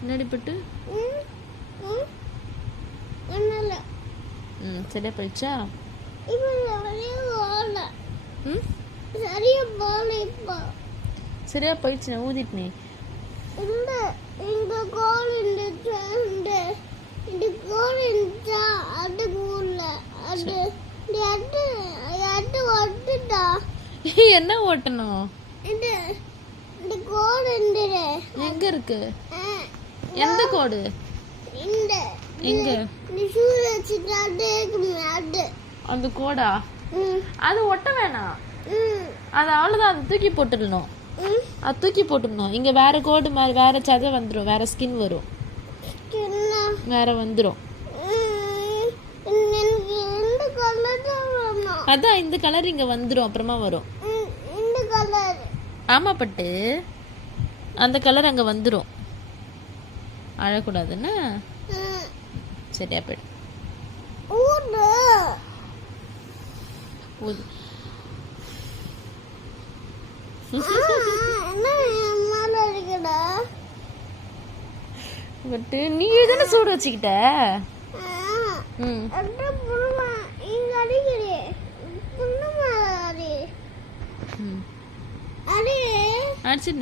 என்னடி பட்டு சரியா போயிடுச்சா? சரியா போயிடுச்சு. நான் ஊதிட்டேனே. என்ன ஓட்டணும்? எங்க இருக்கு? எந்த கோடு? எங்க? அந்த கோடா? அது ஒட்ட வேணாம். அது அவ்வளவுதான். அது தூக்கி போட்டுடணும். அது தூக்கி போட்டுடணும். இங்க வேற கோடு மாதிரி வேற சதை வந்துடும். வேற ஸ்கின் வரும். வேற வந்துடும். அதான் இந்த கலர் இங்க வந்துடும். அப்புறமா வரும். ஆமா பட்டு, அந்த கலர் அங்க வந்துடும். அழக்கூடாதுன்னு சரியா போயிடும். பட்டு நீ தானே சூடு வச்சுக்கிட்ட. அடிச்சு